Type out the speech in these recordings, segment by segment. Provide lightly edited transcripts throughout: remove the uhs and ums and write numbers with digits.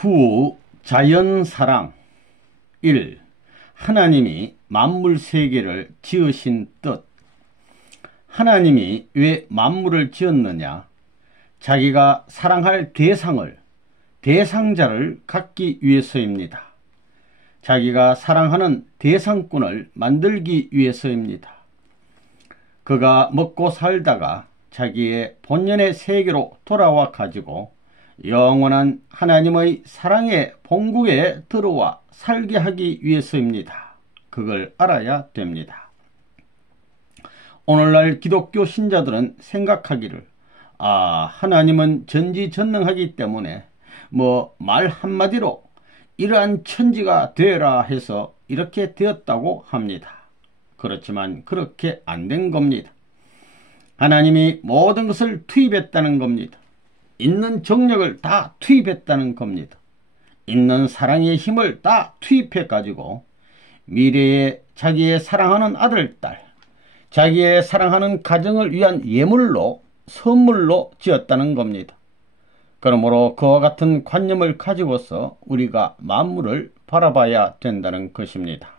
9. 자연사랑. 1. 하나님이 만물 세계를 지으신 뜻. 하나님이 왜 만물을 지었느냐? 자기가 사랑할 대상자를 갖기 위해서입니다. 자기가 사랑하는 대상꾼을 만들기 위해서입니다. 그가 먹고 살다가 자기의 본연의 세계로 돌아와 가지고 영원한 하나님의 사랑의 본국에 들어와 살게 하기 위해서입니다. 그걸 알아야 됩니다. 오늘날 기독교 신자들은 생각하기를 하나님은 전지전능하기 때문에 말 한마디로 이러한 천지가 되라 해서 이렇게 되었다고 합니다. 그렇지만 그렇게 안 된 겁니다. 하나님이 모든 것을 투입했다는 겁니다. 있는 정력을 다 투입했다는 겁니다. 있는 사랑의 힘을 다 투입해 가지고 미래에 자기의 사랑하는 아들, 딸, 자기의 사랑하는 가정을 위한 예물로, 선물로 지었다는 겁니다. 그러므로 그와 같은 관념을 가지고서 우리가 만물을 바라봐야 된다는 것입니다.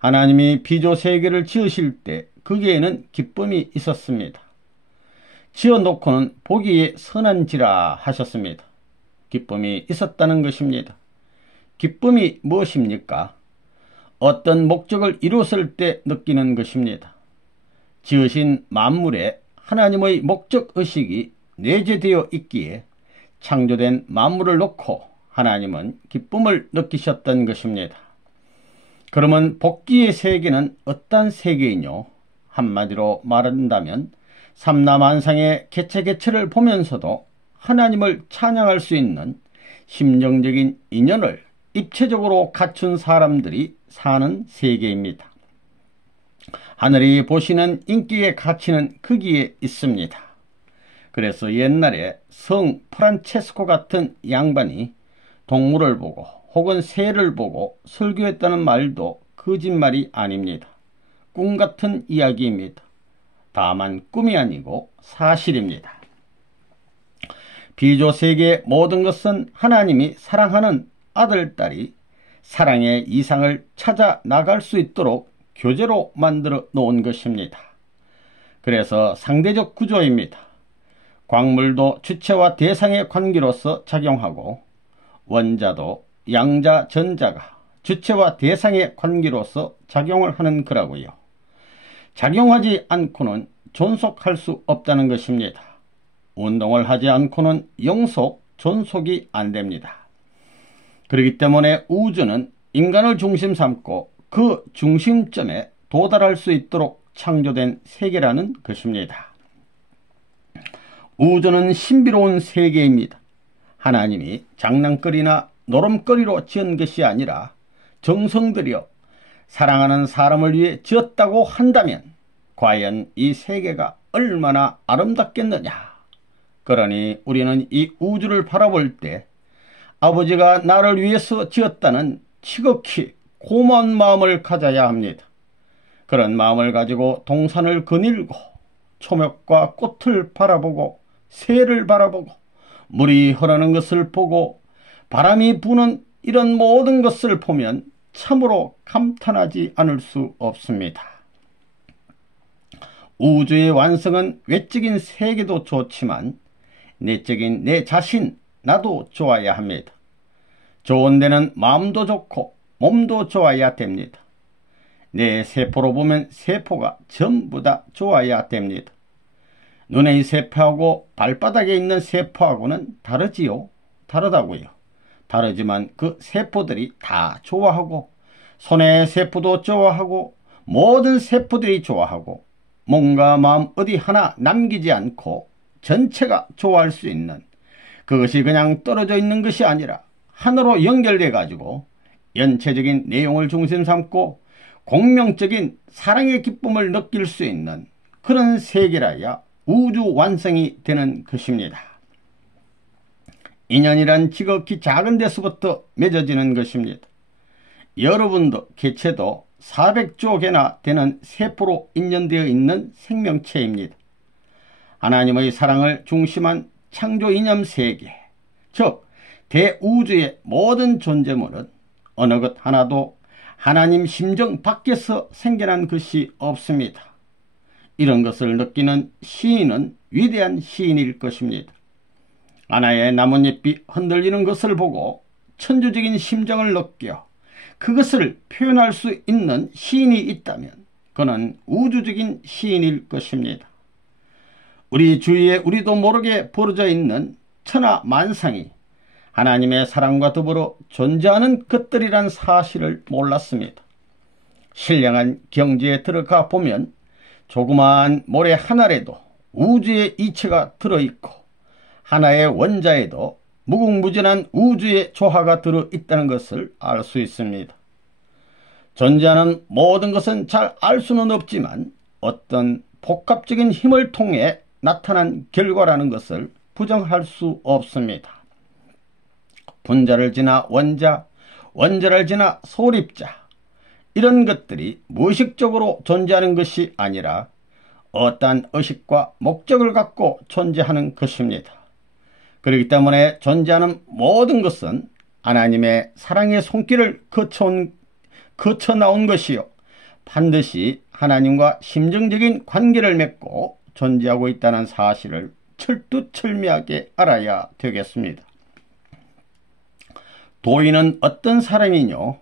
하나님이 비조세계를 지으실 때 거기에는 기쁨이 있었습니다. 지어놓고는 보기에 선한지라 하셨습니다. 기쁨이 있었다는 것입니다. 기쁨이 무엇입니까? 어떤 목적을 이루었을 때 느끼는 것입니다. 지으신 만물에 하나님의 목적의식이 내재되어 있기에 창조된 만물을 놓고 하나님은 기쁨을 느끼셨던 것입니다. 그러면 복기의 세계는 어떤 세계이뇨? 한마디로 말한다면 삼라만상의 개체개체를 보면서도 하나님을 찬양할 수 있는 심정적인 인연을 입체적으로 갖춘 사람들이 사는 세계입니다. 하늘이 보시는 인격의 가치는 거기에 있습니다. 그래서 옛날에 성 프란체스코 같은 양반이 동물을 보고 혹은 새를 보고 설교했다는 말도 거짓말이 아닙니다. 꿈 같은 이야기입니다. 다만 꿈이 아니고 사실입니다. 비조세계의 모든 것은 하나님이 사랑하는 아들, 딸이 사랑의 이상을 찾아 나갈 수 있도록 교제로 만들어 놓은 것입니다. 그래서 상대적 구조입니다. 광물도 주체와 대상의 관계로서 작용하고 원자도 양자, 전자가 주체와 대상의 관계로서 작용을 하는 거라고요. 작용하지 않고는 존속할 수 없다는 것입니다. 운동을 하지 않고는 영속, 존속이 안 됩니다. 그렇기 때문에 우주는 인간을 중심 삼고 그 중심점에 도달할 수 있도록 창조된 세계라는 것입니다. 우주는 신비로운 세계입니다. 하나님이 장난거리나 노름거리로 지은 것이 아니라 정성 들여 사랑하는 사람을 위해 지었다고 한다면 과연 이 세계가 얼마나 아름답겠느냐. 그러니 우리는 이 우주를 바라볼 때 아버지가 나를 위해서 지었다는 지극히 고마운 마음을 가져야 합니다. 그런 마음을 가지고 동산을 거닐고 초목과 꽃을 바라보고 새를 바라보고 물이 흐르는 것을 보고 바람이 부는 이런 모든 것을 보면 참으로 감탄하지 않을 수 없습니다. 우주의 완성은 외적인 세계도 좋지만 내적인 내 자신, 나도 좋아야 합니다. 좋은 데는 마음도 좋고 몸도 좋아야 됩니다. 내 세포로 보면 세포가 전부 다 좋아야 됩니다. 눈의 세포하고 발바닥에 있는 세포하고는 다르지요? 다르다고요. 다르지만 그 세포들이 다 좋아하고 손의 세포도 좋아하고 모든 세포들이 좋아하고 몸과 마음 어디 하나 남기지 않고 전체가 좋아할 수 있는, 그것이 그냥 떨어져 있는 것이 아니라 하나로 연결돼 가지고 연체적인 내용을 중심 삼고 공명적인 사랑의 기쁨을 느낄 수 있는 그런 세계라야 우주 완성이 되는 것입니다. 인연이란 지극히 작은 데서부터 맺어지는 것입니다. 여러분도 개체도 400조 개나 되는 세포로 인연되어 있는 생명체입니다. 하나님의 사랑을 중심한 창조 이념 세계, 즉 대우주의 모든 존재물은 어느 것 하나도 하나님 심정 밖에서 생겨난 것이 없습니다. 이런 것을 느끼는 시인은 위대한 시인일 것입니다. 하나의 나뭇잎이 흔들리는 것을 보고 천주적인 심정을 느껴 그것을 표현할 수 있는 시인이 있다면 그는 우주적인 시인일 것입니다. 우리 주위에 우리도 모르게 벌어져 있는 천하 만상이 하나님의 사랑과 더불어 존재하는 것들이란 사실을 몰랐습니다. 신령한 경지에 들어가 보면 조그마한 모래 하나에도 우주의 이체가 들어있고 하나의 원자에도 무궁무진한 우주의 조화가 들어있다는 것을 알 수 있습니다. 존재하는 모든 것은 잘 알 수는 없지만 어떤 복합적인 힘을 통해 나타난 결과라는 것을 부정할 수 없습니다. 분자를 지나 원자, 원자를 지나 소립자, 이런 것들이 무의식적으로 존재하는 것이 아니라 어떠한 의식과 목적을 갖고 존재하는 것입니다. 그렇기 때문에 존재하는 모든 것은 하나님의 사랑의 손길을 거쳐 나온 것이요 반드시 하나님과 심정적인 관계를 맺고 존재하고 있다는 사실을 철두철미하게 알아야 되겠습니다. 도인은 어떤 사람이뇨?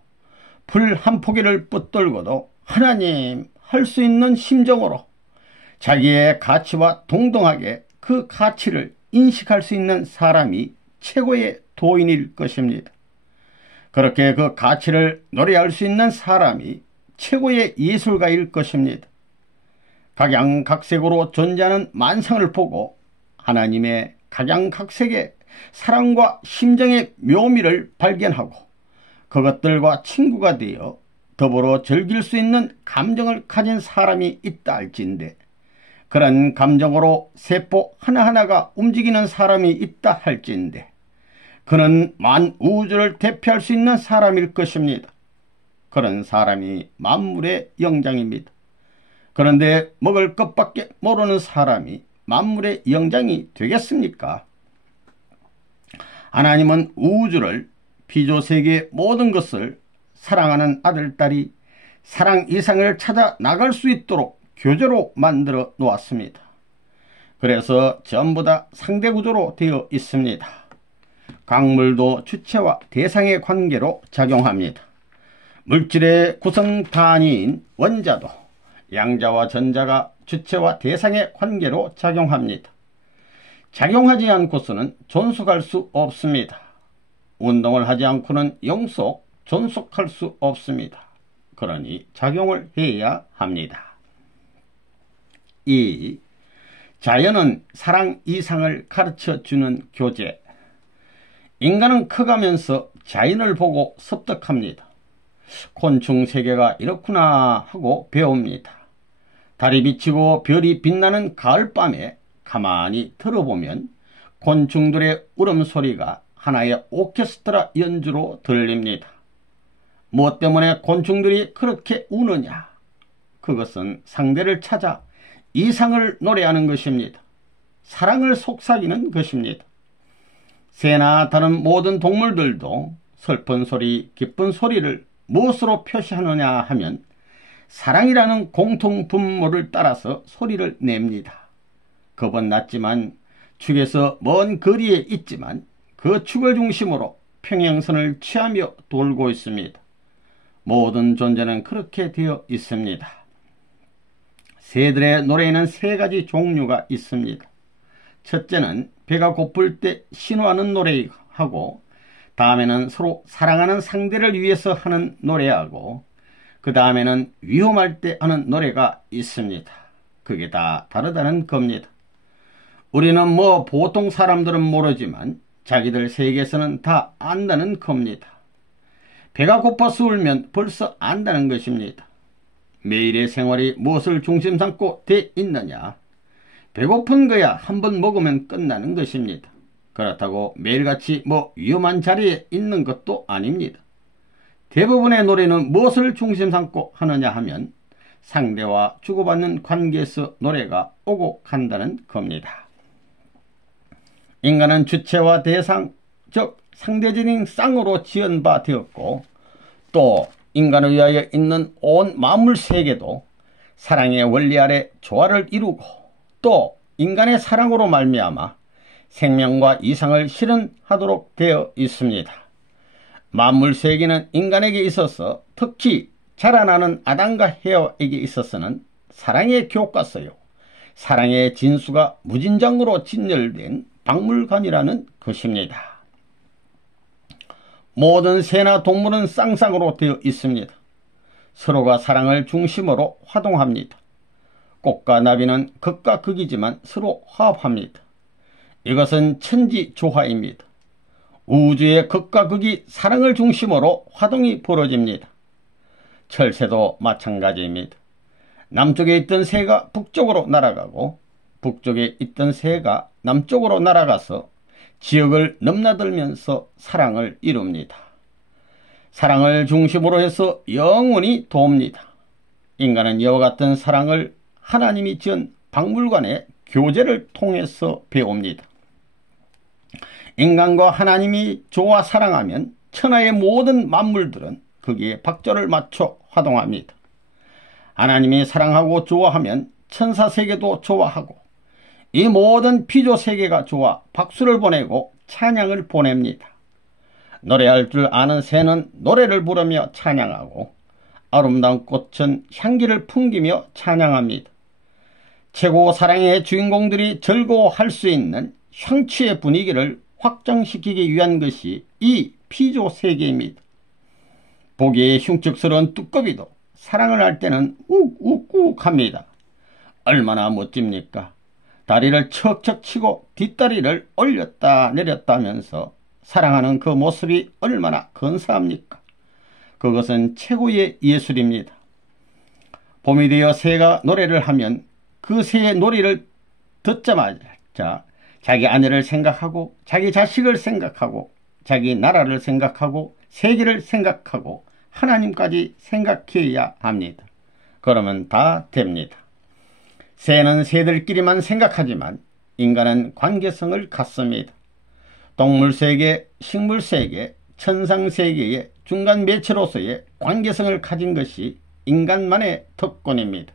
불 한 포기를 붙들고도 하나님 할 수 있는 심정으로 자기의 가치와 동등하게 그 가치를 인식할 수 있는 사람이 최고의 도인일 것입니다. 그렇게 그 가치를 노래할 수 있는 사람이 최고의 예술가일 것입니다. 각양각색으로 존재하는 만상을 보고 하나님의 각양각색의 사랑과 심정의 묘미를 발견하고 그것들과 친구가 되어 더불어 즐길 수 있는 감정을 가진 사람이 있다 할진대 그런 감정으로 세포 하나하나가 움직이는 사람이 있다 할진대 그는 만우주를 대표할 수 있는 사람일 것입니다. 그런 사람이 만물의 영장입니다. 그런데 먹을 것밖에 모르는 사람이 만물의 영장이 되겠습니까? 하나님은 우주를 피조세계의 모든 것을 사랑하는 아들, 딸이 사랑 이상을 찾아 나갈 수 있도록 교제로 만들어 놓았습니다. 그래서 전부 다 상대구조로 되어 있습니다. 광물도 주체와 대상의 관계로 작용합니다. 물질의 구성 단위인 원자도 양자와 전자가 주체와 대상의 관계로 작용합니다. 작용하지 않고서는 존속할 수 없습니다. 운동을 하지 않고는 영속, 존속할 수 없습니다. 그러니 작용을 해야 합니다. 2. 자연은 사랑 이상을 가르쳐주는 교재. 인간은 커가면서 자연을 보고 습득합니다. 곤충 세계가 이렇구나 하고 배웁니다. 달이 비치고 별이 빛나는 가을밤에 가만히 들어보면 곤충들의 울음소리가 하나의 오케스트라 연주로 들립니다. 무엇 때문에 곤충들이 그렇게 우느냐? 그것은 상대를 찾아 이상을 노래하는 것입니다. 사랑을 속삭이는 것입니다. 새나 다른 모든 동물들도 슬픈 소리, 기쁜 소리를 무엇으로 표시하느냐 하면 사랑이라는 공통 분모를 따라서 소리를 냅니다. 겁은 났지만 축에서 먼 거리에 있지만 그 축을 중심으로 평행선을 취하며 돌고 있습니다. 모든 존재는 그렇게 되어 있습니다. 새들의 노래에는 세 가지 종류가 있습니다. 첫째는 배가 고플 때 신호하는 노래하고, 다음에는 서로 사랑하는 상대를 위해서 하는 노래하고, 그 다음에는 위험할 때 하는 노래가 있습니다. 그게 다 다르다는 겁니다. 우리는 보통 사람들은 모르지만 자기들 세계에서는 다 안다는 겁니다. 배가 고파서 울면 벌써 안다는 것입니다. 매일의 생활이 무엇을 중심 삼고 돼 있느냐? 배고픈 거야 한번 먹으면 끝나는 것입니다. 그렇다고 매일같이 위험한 자리에 있는 것도 아닙니다. 대부분의 노래는 무엇을 중심 삼고 하느냐 하면 상대와 주고받는 관계에서 노래가 오고 간다는 겁니다. 인간은 주체와 대상, 즉 상대적인 쌍으로 지은 바 되었고, 또 인간을 위하여 있는 온 만물 세계도 사랑의 원리 아래 조화를 이루고, 또 인간의 사랑으로 말미암아 생명과 이상을 실현하도록 되어 있습니다. 만물 세계는 인간에게 있어서, 특히 자라나는 아담과 헤와에게 있어서는 사랑의 교과서요, 사랑의 진수가 무진장으로 진열된 박물관이라는 것입니다. 모든 새나 동물은 쌍쌍으로 되어 있습니다. 서로가 사랑을 중심으로 화동합니다. 꽃과 나비는 극과 극이지만 서로 화합합니다. 이것은 천지조화입니다. 우주의 극과 극이 사랑을 중심으로 화동이 벌어집니다. 철새도 마찬가지입니다. 남쪽에 있던 새가 북쪽으로 날아가고, 북쪽에 있던 새가 남쪽으로 날아가서 지역을 넘나들면서 사랑을 이룹니다. 사랑을 중심으로 해서 영원히 돕니다. 인간은 이와 같은 사랑을 하나님이 지은 박물관의 교제를 통해서 배웁니다. 인간과 하나님이 좋아 사랑하면 천하의 모든 만물들은 거기에 박자를 맞춰 화동합니다. 하나님이 사랑하고 좋아하면 천사세계도 좋아하고, 이 모든 피조세계가 좋아 박수를 보내고 찬양을 보냅니다. 노래할 줄 아는 새는 노래를 부르며 찬양하고, 아름다운 꽃은 향기를 풍기며 찬양합니다. 최고 사랑의 주인공들이 즐거워할 수 있는 향취의 분위기를 확장시키기 위한 것이 이 피조세계입니다. 보기에 흉측스러운 뚜꺼비도 사랑을 할 때는 욱욱욱 합니다. 얼마나 멋집니까? 다리를 척척 치고 뒷다리를 올렸다 내렸다 하면서 사랑하는 그 모습이 얼마나 근사합니까? 그것은 최고의 예술입니다. 봄이 되어 새가 노래를 하면 그 새의 노래를 듣자마자 자기 아내를 생각하고, 자기 자식을 생각하고, 자기 나라를 생각하고, 세계를 생각하고, 하나님까지 생각해야 합니다. 그러면 다 됩니다. 새는 새들끼리만 생각하지만 인간은 관계성을 갖습니다. 동물세계, 식물세계, 천상세계의 중간 매체로서의 관계성을 가진 것이 인간만의 특권입니다.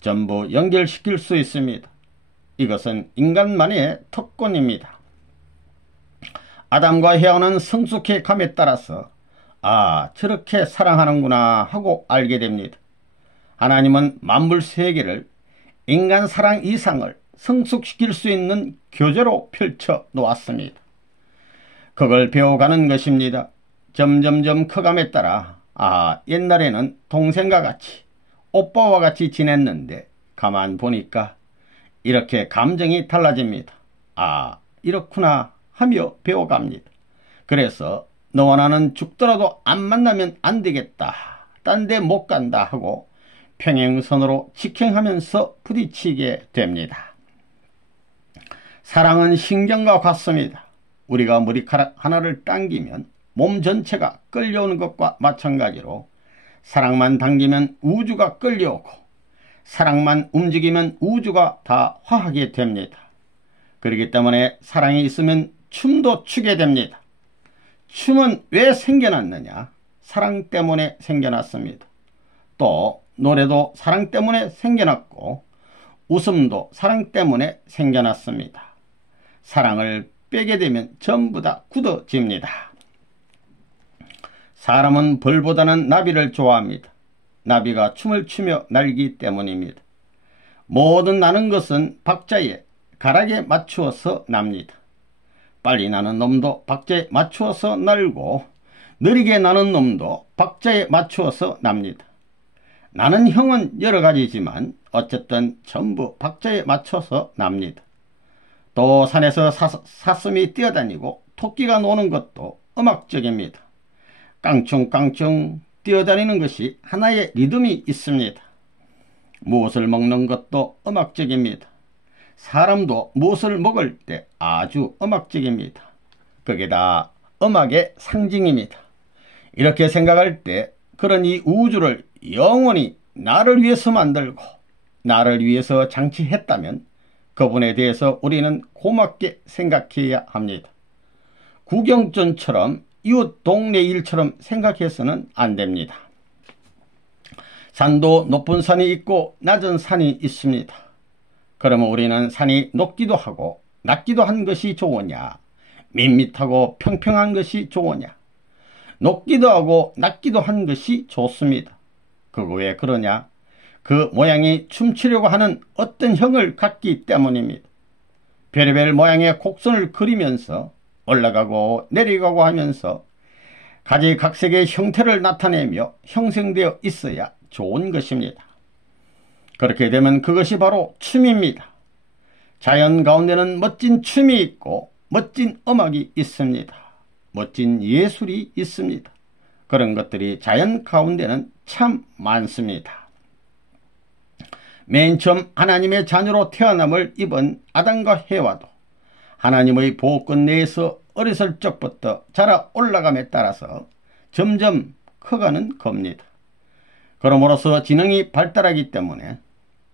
전부 연결시킬 수 있습니다. 이것은 인간만의 특권입니다. 아담과 헤와는 성숙해 감에 따라서 저렇게 사랑하는구나 하고 알게 됩니다. 하나님은 만물 세계를 인간 사랑 이상을 성숙시킬 수 있는 교재로 펼쳐 놓았습니다. 그걸 배워가는 것입니다. 점점점 커감에 따라 옛날에는 동생과 같이, 오빠와 같이 지냈는데 가만 보니까 이렇게 감정이 달라집니다. 이렇구나 하며 배워갑니다. 그래서 너와 나는 죽더라도 안 만나면 안 되겠다, 딴 데 못 간다 하고 평행선으로 직행하면서 부딪히게 됩니다. 사랑은 신경과 같습니다. 우리가 머리카락 하나를 당기면 몸 전체가 끌려오는 것과 마찬가지로 사랑만 당기면 우주가 끌려오고, 사랑만 움직이면 우주가 다 화하게 됩니다. 그렇기 때문에 사랑이 있으면 춤도 추게 됩니다. 춤은 왜 생겨났느냐? 사랑 때문에 생겨났습니다. 또 노래도 사랑 때문에 생겨났고, 웃음도 사랑 때문에 생겨났습니다. 사랑을 빼게 되면 전부 다 굳어집니다. 사람은 벌보다는 나비를 좋아합니다. 나비가 춤을 추며 날기 때문입니다. 모든 나는 것은 박자에, 가락에 맞추어서 납니다. 빨리 나는 놈도 박자에 맞추어서 날고, 느리게 나는 놈도 박자에 맞추어서 납니다. 나는 형은 여러 가지지만 어쨌든 전부 박자에 맞춰서 납니다. 또 산에서 사슴이 뛰어다니고 토끼가 노는 것도 음악적입니다. 깡충깡충 뛰어다니는 것이 하나의 리듬이 있습니다. 무엇을 먹는 것도 음악적입니다. 사람도 무엇을 먹을 때 아주 음악적입니다. 그게 다 음악의 상징입니다. 이렇게 생각할 때 그런 이 우주를 영원히 나를 위해서 만들고 나를 위해서 장치했다면 그분에 대해서 우리는 고맙게 생각해야 합니다. 구경전처럼 이웃 동네 일처럼 생각해서는 안 됩니다. 산도 높은 산이 있고 낮은 산이 있습니다. 그러면 우리는 산이 높기도 하고 낮기도 한 것이 좋으냐, 밋밋하고 평평한 것이 좋으냐? 높기도 하고 낮기도 한 것이 좋습니다. 그거 왜 그러냐? 그 모양이 춤추려고 하는 어떤 형을 갖기 때문입니다. 별의별 모양의 곡선을 그리면서 올라가고 내려가고 하면서 가지각색의 형태를 나타내며 형성되어 있어야 좋은 것입니다. 그렇게 되면 그것이 바로 춤입니다. 자연 가운데는 멋진 춤이 있고 멋진 음악이 있습니다. 멋진 예술이 있습니다. 그런 것들이 자연 가운데는 참 많습니다. 맨 처음 하나님의 자녀로 태어남을 입은 아담과 해와도 하나님의 보호권 내에서 어렸을 적부터 자라 올라감에 따라서 점점 커가는 겁니다. 그러므로서 지능이 발달하기 때문에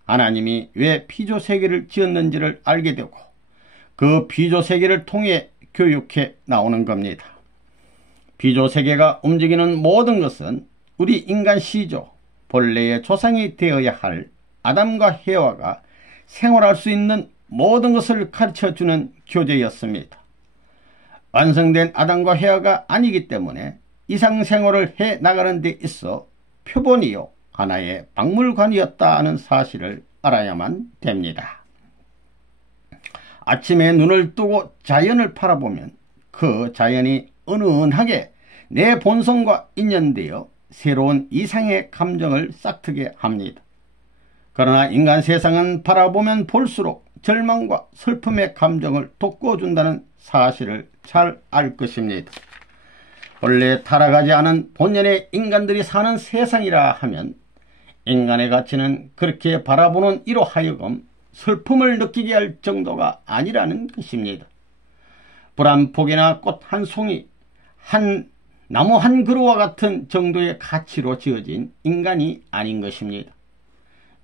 하나님이 왜 피조세계를 지었는지를 알게 되고 그 피조세계를 통해 교육해 나오는 겁니다. 피조세계가 움직이는 모든 것은 우리 인간 시조, 본래의 조상이 되어야 할 아담과 해와가 생활할 수 있는 모든 것을 가르쳐주는 교재였습니다. 완성된 아담과 해와가 아니기 때문에 이상생활을 해 나가는 데 있어 표본이요 하나의 박물관이었다는 사실을 알아야만 됩니다. 아침에 눈을 뜨고 자연을 바라보면 그 자연이 은은하게 내 본성과 인연되어 새로운 이상의 감정을 싹트게 합니다. 그러나 인간 세상은 바라보면 볼수록 절망과 슬픔의 감정을 돋궈준다는 사실을 잘 알 것입니다. 원래 타락하지 않은 본연의 인간들이 사는 세상이라 하면 인간의 가치는 그렇게 바라보는 이로 하여금 슬픔을 느끼게 할 정도가 아니라는 것입니다. 불 한 폭이나 꽃 한 송이, 나무 한 그루와 같은 정도의 가치로 지어진 인간이 아닌 것입니다.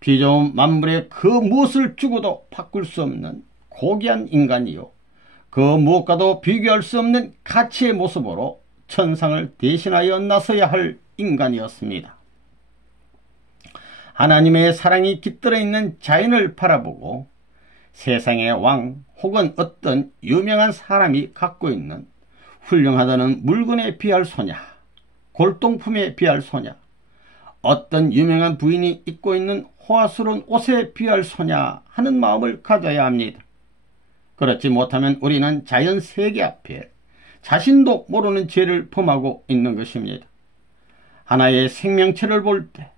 비좁은 만물의 그 무엇을 주고도 바꿀 수 없는 고귀한 인간이요, 그 무엇과도 비교할 수 없는 가치의 모습으로 천상을 대신하여 나서야 할 인간이었습니다. 하나님의 사랑이 깃들어 있는 자연을 바라보고 세상의 왕 혹은 어떤 유명한 사람이 갖고 있는 훌륭하다는 물건에 비할 소냐, 골동품에 비할 소냐, 어떤 유명한 부인이 입고 있는 호화스러운 옷에 비할 소냐 하는 마음을 가져야 합니다. 그렇지 못하면 우리는 자연 세계 앞에 자신도 모르는 죄를 범하고 있는 것입니다. 하나의 생명체를 볼 때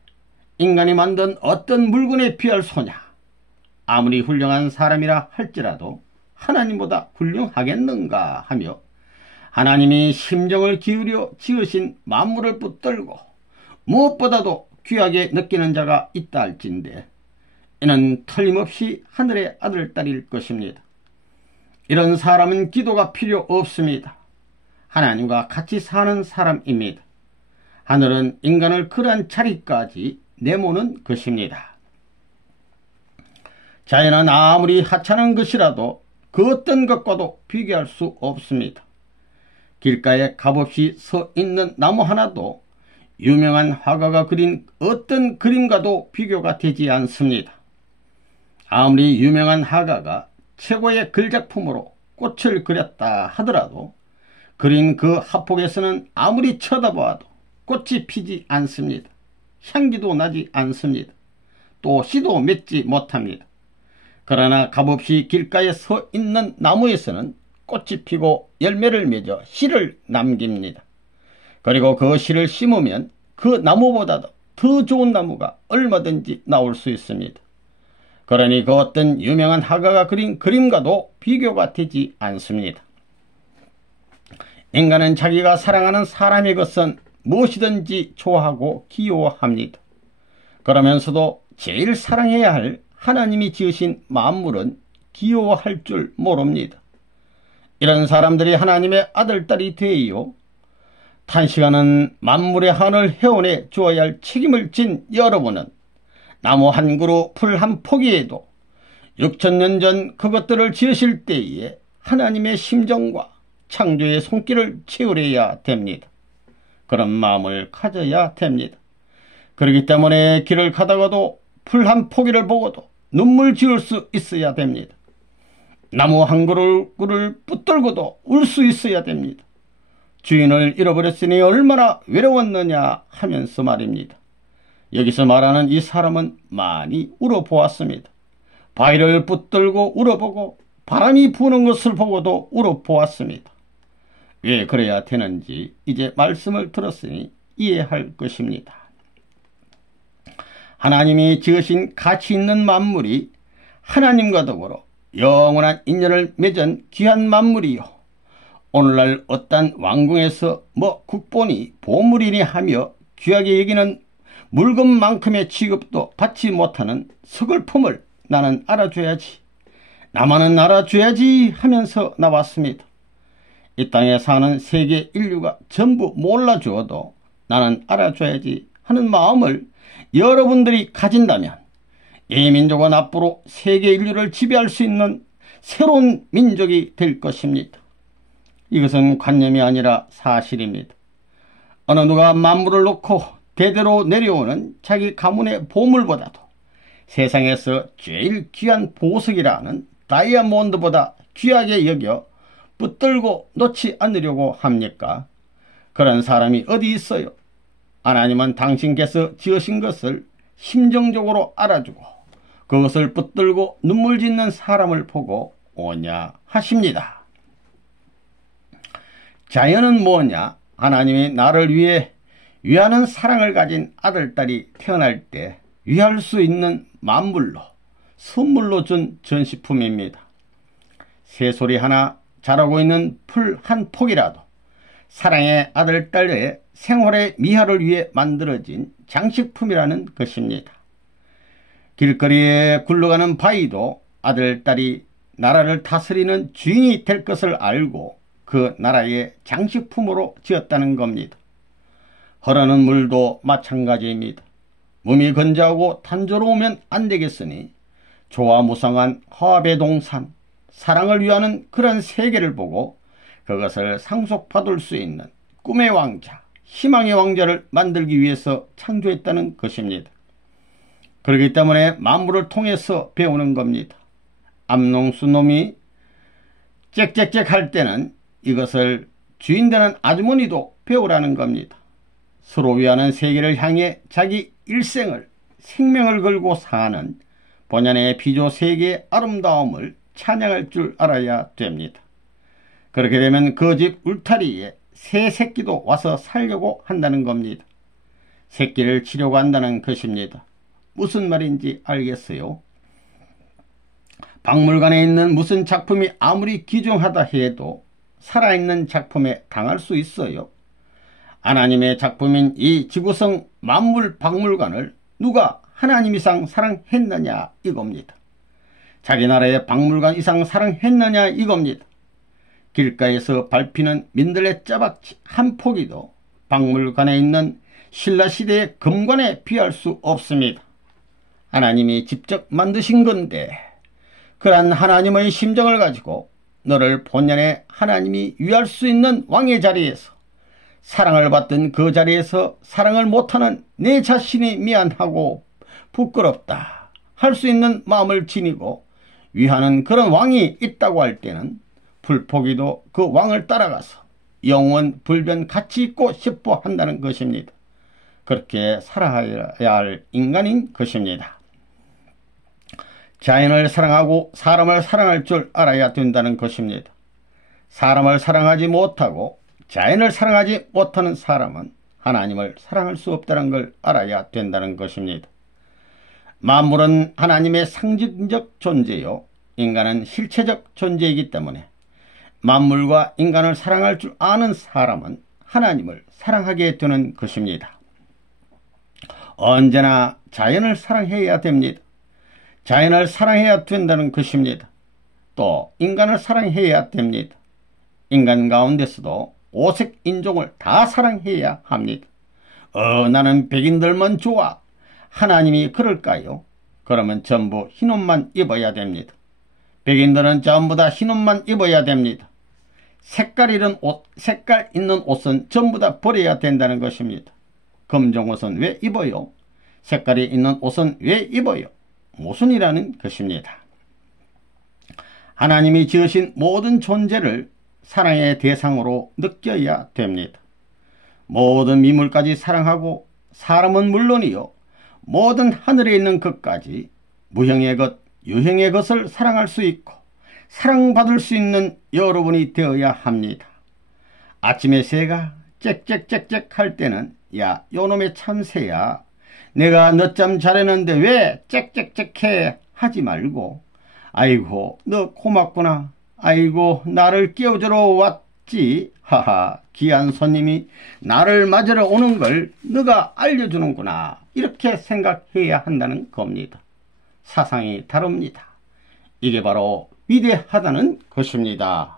인간이 만든 어떤 물건에 비할 소냐, 아무리 훌륭한 사람이라 할지라도 하나님보다 훌륭하겠는가 하며 하나님이 심정을 기울여 지으신 만물을 붙들고 무엇보다도 귀하게 느끼는 자가 있다 할진대 이는 틀림없이 하늘의 아들, 딸일 것입니다. 이런 사람은 기도가 필요 없습니다. 하나님과 같이 사는 사람입니다. 하늘은 인간을 그러한 자리까지 내모는 것입니다. 자연은 아무리 하찮은 것이라도 그 어떤 것과도 비교할 수 없습니다. 길가에 값없이 서 있는 나무 하나도 유명한 화가가 그린 어떤 그림과도 비교가 되지 않습니다. 아무리 유명한 화가가 최고의 글작품으로 꽃을 그렸다 하더라도 그린 그 화폭에서는 아무리 쳐다봐도 꽃이 피지 않습니다. 향기도 나지 않습니다. 또 씨도 맺지 못합니다. 그러나 값없이 길가에 서 있는 나무에서는 꽃이 피고 열매를 맺어 씨를 남깁니다. 그리고 그 씨를 심으면 그 나무보다도 더 좋은 나무가 얼마든지 나올 수 있습니다. 그러니 그 어떤 유명한 화가가 그린 그림과도 비교가 되지 않습니다. 인간은 자기가 사랑하는 사람의 것은 무엇이든지 좋아하고 기여합니다. 그러면서도 제일 사랑해야 할 하나님이 지으신 만물은 기여할 줄 모릅니다. 이런 사람들이 하나님의 아들, 딸이 되어 탄시간은 만물의 한을 해원해 주어야 할 책임을 진 여러분은 나무 한 그루, 풀 한 포기에도 6,000년 전 그것들을 지으실 때에 하나님의 심정과 창조의 손길을 채우려야 됩니다. 그런 마음을 가져야 됩니다. 그렇기 때문에 길을 가다가도 풀 한 포기를 보고도 눈물 지을 수 있어야 됩니다. 나무 한 그루를 붙들고도 울 수 있어야 됩니다. 주인을 잃어버렸으니 얼마나 외로웠느냐 하면서 말입니다. 여기서 말하는 이 사람은 많이 울어보았습니다. 바위를 붙들고 울어보고 바람이 부는 것을 보고도 울어보았습니다. 왜 그래야 되는지 이제 말씀을 들었으니 이해할 것입니다. 하나님이 지으신 가치 있는 만물이 하나님과 더불어 영원한 인연을 맺은 귀한 만물이요, 오늘날 어떤 왕궁에서 국본이 보물이니 하며 귀하게 여기는 물건만큼의 취급도 받지 못하는 서글픔을 나는 알아줘야지, 나만은 알아줘야지 하면서 나왔습니다. 이 땅에 사는 세계 인류가 전부 몰라주어도 나는 알아줘야지 하는 마음을 여러분들이 가진다면 이 민족은 앞으로 세계 인류를 지배할 수 있는 새로운 민족이 될 것입니다. 이것은 관념이 아니라 사실입니다. 어느 누가 만물을 놓고 대대로 내려오는 자기 가문의 보물보다도 세상에서 제일 귀한 보석이라는 다이아몬드보다 귀하게 여겨 붙들고 놓지 않으려고 합니까? 그런 사람이 어디 있어요? 하나님은 당신께서 지으신 것을 심정적으로 알아주고 그것을 붙들고 눈물 짓는 사람을 보고 오냐 하십니다. 자연은 뭐냐? 하나님이 나를 위해 위하는 사랑을 가진 아들딸이 태어날 때 위할 수 있는 만물로, 선물로 준 전시품입니다. 새소리 하나, 자라고 있는 풀 한 폭이라도 사랑의 아들딸의 생활의 미화를 위해 만들어진 장식품이라는 것입니다. 길거리에 굴러가는 바위도 아들딸이 나라를 다스리는 주인이 될 것을 알고 그 나라의 장식품으로 지었다는 겁니다. 흐르는 물도 마찬가지입니다. 몸이 건조하고 단조로우면 안 되겠으니 조화무성한 화합의 동산, 사랑을 위하는 그런 세계를 보고 그것을 상속받을 수 있는 꿈의 왕자, 희망의 왕자를 만들기 위해서 창조했다는 것입니다. 그렇기 때문에 만물을 통해서 배우는 겁니다. 암농수 놈이 짹짹짹 할 때는 이것을 주인 되는 아주머니도 배우라는 겁니다. 서로 위하는 세계를 향해 자기 일생을, 생명을 걸고 사는 본연의 비조 세계의 아름다움을 찬양할 줄 알아야 됩니다. 그렇게 되면 그 집 울타리에 새 새끼도 와서 살려고 한다는 겁니다. 새끼를 치려고 한다는 것입니다. 무슨 말인지 알겠어요? 박물관에 있는 무슨 작품이 아무리 귀중하다 해도 살아있는 작품에 당할 수 있어요? 하나님의 작품인 이 지구성 만물 박물관을 누가 하나님 이상 사랑했느냐 이겁니다. 자기 나라의 박물관 이상 사랑했느냐 이겁니다. 길가에서 밟히는 민들레 짜박치 한 포기도 박물관에 있는 신라시대의 금관에 비할 수 없습니다. 하나님이 직접 만드신 건데 그러한 하나님의 심정을 가지고 너를 본연의 하나님이 위할 수 있는 왕의 자리에서 사랑을 받던 그 자리에서 사랑을 못하는 내 자신이 미안하고 부끄럽다 할 수 있는 마음을 지니고 위하는 그런 왕이 있다고 할 때는 불포기도 그 왕을 따라가서 영원 불변 같이 있고 싶어 한다는 것입니다. 그렇게 살아야 할 인간인 것입니다. 자연을 사랑하고 사람을 사랑할 줄 알아야 된다는 것입니다. 사람을 사랑하지 못하고 자연을 사랑하지 못하는 사람은 하나님을 사랑할 수 없다는 걸 알아야 된다는 것입니다. 만물은 하나님의 상징적 존재요, 인간은 실체적 존재이기 때문에 만물과 인간을 사랑할 줄 아는 사람은 하나님을 사랑하게 되는 것입니다. 언제나 자연을 사랑해야 됩니다. 자연을 사랑해야 된다는 것입니다. 또 인간을 사랑해야 됩니다. 인간 가운데서도 오색 인종을 다 사랑해야 합니다. 나는 백인들만 좋아. 하나님이 그럴까요? 그러면 전부 흰옷만 입어야 됩니다. 백인들은 전부 다 흰옷만 입어야 됩니다. 색깔 있는 옷은 전부 다 버려야 된다는 것입니다. 검정옷은 왜 입어요? 색깔이 있는 옷은 왜 입어요? 모순이라는 것입니다. 하나님이 지으신 모든 존재를 사랑의 대상으로 느껴야 됩니다. 모든 미물까지 사랑하고 사람은 물론이요 모든 하늘에 있는 것까지 무형의 것, 유형의 것을 사랑할 수 있고 사랑받을 수 있는 여러분이 되어야 합니다. 아침에 새가 짹짹짹짹 할 때는 야 요놈의 참새야 내가 늦잠 자려는데 왜 짹짹짹해 하지 말고 아이고 너 고맙구나 아이고 나를 깨워주러 왔지 하하 귀한 손님이 나를 맞으러 오는 걸 너가 알려주는구나 이렇게 생각해야 한다는 겁니다. 사상이 다릅니다. 이게 바로 위대하다는 것입니다.